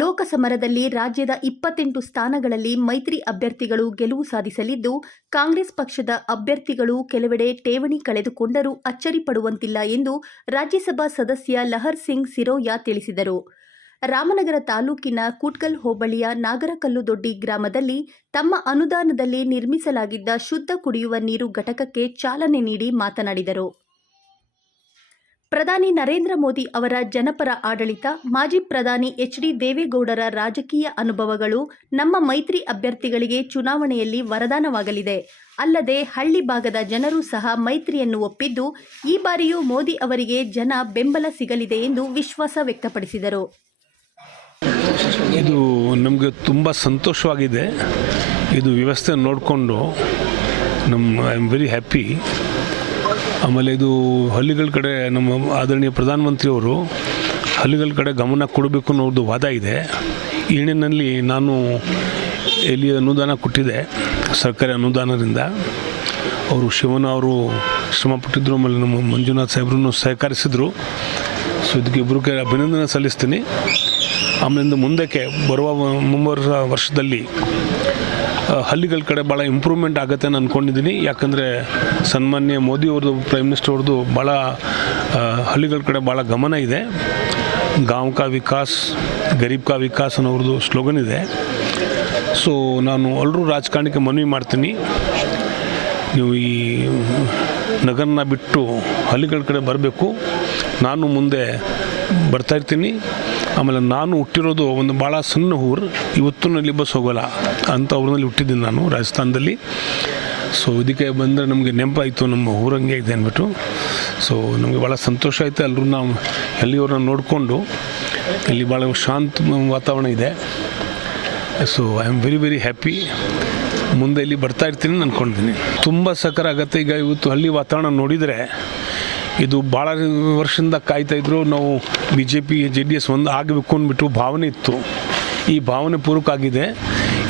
ಲೋಕಸಮರದಲ್ಲಿ ರಾಜ್ಯದ 28 ಸ್ಥಾನಗಳಲ್ಲಿ ಮೈತ್ರಿ ಅಭ್ಯರ್ಥಿಗಳು ಗೆಲುವು ಸಾಧಿಸಲಿದ್ದು, ಕಾಂಗ್ರೆಸ್ ಪಕ್ಷದ ಅಭ್ಯರ್ಥಿಗಳು ಕೆಲವೆಡೆ ಠೇವಣಿ ಕಳೆದುಕೊಂಡರೂ ಅಚ್ಚರಿ ಪಡುವಂತಿಲ್ಲ ಎಂದು ರಾಜ್ಯಸಭಾ ಸದಸ್ಯ ಲಹರ್ ಸಿಂಗ್ ಸಿರೋಯಾ ತಿಳಿಸಿದರು. ರಾಮನಗರ ತಾಲೂಕಿನ ಕೂಟ್ಕಲ್ ಹೋಬಳಿಯ ನಾಗರಕಲ್ಲುದೊಡ್ಡಿ ಗ್ರಾಮದಲ್ಲಿ ತಮ್ಮ ಅನುದಾನದಲ್ಲಿ ನಿರ್ಮಿಸಲಾಗಿದ್ದ ಶುದ್ಧ ಕುಡಿಯುವ ನೀರು ಘಟಕಕ್ಕೆ ಚಾಲನೆ ನೀಡಿ ಮಾತನಾಡಿದರು. ಪ್ರಧಾನಿ ನರೇಂದ್ರ ಮೋದಿ ಅವರ ಜನಪರ ಆಡಳಿತ, ಮಾಜಿ ಪ್ರಧಾನಿ ಎಚ್.ಡಿ. ದೇವೇಗೌಡರ ರಾಜಕೀಯ ಅನುಭವಗಳು ನಮ್ಮ ಮೈತ್ರಿ ಅಭ್ಯರ್ಥಿಗಳಿಗೆ ಚುನಾವಣೆಯಲ್ಲಿ ವರದಾನವಾಗಲಿದೆ. ಅಲ್ಲದೆ ಹಳ್ಳಿ ಭಾಗದ ಜನರು ಸಹ ಮೈತ್ರಿಯನ್ನು ಒಪ್ಪಿದ್ದು, ಈ ಬಾರಿಯೂ ಮೋದಿ ಅವರಿಗೆ ಜನ ಬೆಂಬಲ ಸಿಗಲಿದೆ ಎಂದು ವಿಶ್ವಾಸ ವ್ಯಕ್ತಪಡಿಸಿದರು. ಇದು ನಮಗೆ ತುಂಬ ಸಂತೋಷವಾಗಿದೆ. ಇದು ವ್ಯವಸ್ಥೆ ನೋಡಿಕೊಂಡು ಐ ಆಮ್ ವೆರಿ ಹ್ಯಾಪಿ. ಆಮೇಲೆ ಇದು ಹಳ್ಳಿಗಳ ಕಡೆ ನಮ್ಮ ಆದರಣೀಯ ಪ್ರಧಾನಮಂತ್ರಿಯವರು ಹಳ್ಳಿಗಳ ಕಡೆ ಗಮನ ಕೊಡಬೇಕು ಅನ್ನೋದು ವಾದ ಇದೆ. ಈ ನಿಟ್ಟಿನಲ್ಲಿ ನಾನು ಇಲ್ಲಿ ಅನುದಾನ ಕೊಟ್ಟಿದ್ದೆ, ಸರ್ಕಾರಿ ಅನುದಾನದಿಂದ. ಅವರು ಶಿವನ ಅವರು ಶ್ರಮಪಟ್ಟಿದ್ದರು, ಆಮೇಲೆ ನಮ್ಮ ಮಂಜುನಾಥ್ ಸಾಹೇಬ್ರನ್ನು ಸಹಕರಿಸಿದರು. ಸೊ ಇದಕ್ಕೆ ಇಬ್ಬರಿಗೆ ಅಭಿನಂದನೆ ಸಲ್ಲಿಸ್ತೀನಿ. ಆಮೇಲಿಂದ ಮುಂದಕ್ಕೆ ಬರುವ ಮುಂಬರುವ ವರ್ಷದಲ್ಲಿ ಹಳ್ಳಿಗಳ ಕಡೆ ಭಾಳ ಇಂಪ್ರೂವ್ಮೆಂಟ್ ಆಗುತ್ತೆ ಅಂತ ಅಂದ್ಕೊಂಡಿದ್ದೀನಿ. ಯಾಕಂದರೆ ಸನ್ಮಾನ್ಯ ಮೋದಿ ಅವ್ರದ್ದು, ಪ್ರೈಮ್ ಮಿನಿಸ್ಟರ್ ಅವ್ರದ್ದು ಭಾಳ ಹಳ್ಳಿಗಳ ಕಡೆ ಭಾಳ ಗಮನ ಇದೆ. ಗಾಂವ್ ಕಾ ವಿಕಾಸ್, ಗರೀಬ್ ಕಾ ವಿಕಾಸ್ ಅನ್ನೋರದ್ದು ಸ್ಲೋಗನ್ ಇದೆ. ಸೊ ನಾನು ಎಲ್ಲರೂ ರಾಜಕಾರಣಕ್ಕೆ ಮನವಿ ಮಾಡ್ತೀನಿ, ನೀವು ಈ ನಗರನ ಬಿಟ್ಟು ಹಳ್ಳಿಗಳ ಕಡೆ ಬರಬೇಕು. ನಾನು ಮುಂದೆ ಬರ್ತಾಯಿರ್ತೀನಿ. ಆಮೇಲೆ ನಾನು ಹುಟ್ಟಿರೋದು ಒಂದು ಭಾಳ ಸಣ್ಣ ಊರು, ಇವತ್ತು ಇಲ್ಲಿ ಬಸ್ ಹೋಗೋಲ್ಲ ಅಂತ ಊರಿನಲ್ಲಿ ಹುಟ್ಟಿದ್ದೀನಿ ನಾನು, ರಾಜಸ್ಥಾನದಲ್ಲಿ. ಸೊ ಇದಕ್ಕೆ ಬಂದರೆ ನಮಗೆ ನೆನಪಾಯಿತು, ನಮ್ಮ ಊರಂಗೆ ಇದೆ ಅಂದ್ಬಿಟ್ಟು. ಸೊ ನಮಗೆ ಭಾಳ ಸಂತೋಷ ಆಯಿತು. ಎಲ್ಲರೂ ನಾವು ಎಲ್ಲಿಯವ್ರನ್ನ ನೋಡಿಕೊಂಡು, ಇಲ್ಲಿ ಭಾಳ ಶಾಂತ ವಾತಾವರಣ ಇದೆ. So I am very very happy. ಮುಂದೆ ಇಲ್ಲಿ ಬರ್ತಾ ಇರ್ತೀನಿ ಅಂದ್ಕೊಂಡಿದ್ದೀನಿ. ತುಂಬ ಸಹಕಾರ ಆಗುತ್ತೆ. ಈಗ ಇವತ್ತು ಹಳ್ಳಿ ವಾತಾವರಣ ನೋಡಿದರೆ, ಇದು ಭಾಳ ವರ್ಷದಿಂದ ಕಾಯ್ತಾಯಿದ್ರು. ನಾವು BJP JDS ಒಂದು ಆಗಬೇಕು ಅಂದ್ಬಿಟ್ಟು ಭಾವನೆ ಇತ್ತು. ಈ ಭಾವನೆ ಪೂರ್ವಕ ಆಗಿದೆ.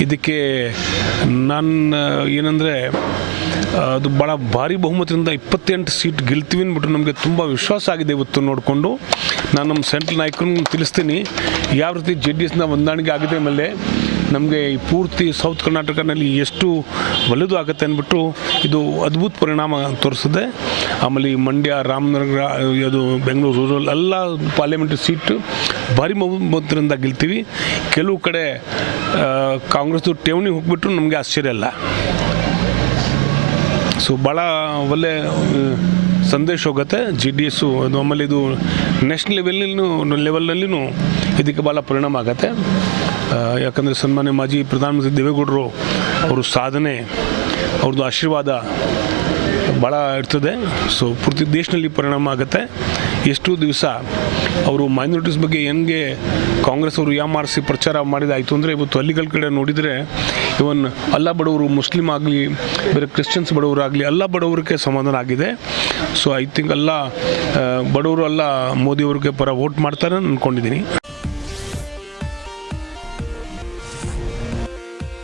ಇದಕ್ಕೆ ನಾನು ಏನಂದರೆ, ಅದು ಭಾಳ ಭಾರಿ ಬಹುಮತದಿಂದ 28 ಸೀಟ್ ಗೆಲ್ತೀವಿ ಅಂದ್ಬಿಟ್ಟು ನಮಗೆ ತುಂಬ ವಿಶ್ವಾಸ ಆಗಿದೆ. ಇವತ್ತು ನೋಡಿಕೊಂಡು ನಾನು ನಮ್ಮ ಸೆಂಟ್ರಲ್ ನಾಯಕರನ್ನು ತಿಳಿಸ್ತೀನಿ ಯಾವ ರೀತಿ JDSನ ಹೊಂದಾಣಿಕೆ ಆಗಿದೆ. ಆಮೇಲೆ ನಮಗೆ ಈ ಪೂರ್ತಿ ಸೌತ್ ಕರ್ನಾಟಕನಲ್ಲಿ ಎಷ್ಟು ಒಳ್ಳೆಯದು ಆಗುತ್ತೆ ಅಂದ್ಬಿಟ್ಟು ಇದು ಅದ್ಭುತ ಪರಿಣಾಮ ತೋರಿಸಿದೆ. ಆಮೇಲೆ ಈ ಮಂಡ್ಯ, ರಾಮನಗರ, ಅದು ಬೆಂಗಳೂರು ರೂರಲ್ ಎಲ್ಲ ಪಾರ್ಲಿಮೆಂಟ್ರಿ ಸೀಟು ಭಾರಿ ಬಹುಮತದಿಂದ ಗೆಲ್ತೀವಿ. ಕೆಲವು ಕಡೆ ಕಾಂಗ್ರೆಸ್ದು ಠೇವಣಿ ಹೋಗ್ಬಿಟ್ರು ನಮಗೆ ಆಶ್ಚರ್ಯ ಇಲ್ಲ. ಸೊ ಭಾಳ ಒಳ್ಳೆ ಸಂದೇಶ ಹೋಗುತ್ತೆ JDS ಅದು. ಆಮೇಲೆ ಇದು ನ್ಯಾಷನಲ್ ಲೆವೆಲ್ನಲ್ಲಿನೂ ಇದಕ್ಕೆ ಭಾಳ ಪರಿಣಾಮ ಆಗುತ್ತೆ. ಯಾಕಂದರೆ ಸನ್ಮಾನ್ಯ ಮಾಜಿ ಪ್ರಧಾನಮಂತ್ರಿ ದೇವೇಗೌಡರು ಅವರು ಸಾಧನೆ, ಅವ್ರದ್ದು ಆಶೀರ್ವಾದ ಭಾಳ ಇರ್ತದೆ. ಸೊ ಪೂರ್ತಿ ದೇಶದಲ್ಲಿ ಪರಿಣಾಮ ಆಗುತ್ತೆ. ಎಷ್ಟು ದಿವಸ ಅವರು ಮೈನಾರಿಟೀಸ್ ಬಗ್ಗೆ ಹೆಂಗೆ ಕಾಂಗ್ರೆಸ್ ಅವರು ಯಾಮಾರಿಸಿ ಪ್ರಚಾರ ಮಾಡಿದಾಯಿತು ಅಂದರೆ, ಇವತ್ತು ಹಳ್ಳಿಗಳ ಕಡೆ ನೋಡಿದರೆ ಇವನ್ ಎಲ್ಲ ಬಡವರು, ಮುಸ್ಲಿಮ್ ಆಗಲಿ, ಬೇರೆ ಕ್ರಿಶ್ಚಿಯನ್ಸ್ ಬಡವರಾಗಲಿ, ಎಲ್ಲ ಬಡವರಿಗೆ ಸಮಾಧಾನ ಆಗಿದೆ. ಸೊ ಐ ಥಿಂಕ್ ಎಲ್ಲ ಬಡವರು ಎಲ್ಲ ಮೋದಿಯವ್ರಿಗೆ ಪರ ವೋಟ್ ಮಾಡ್ತಾರೆ ಅಂದ್ಕೊಂಡಿದ್ದೀನಿ.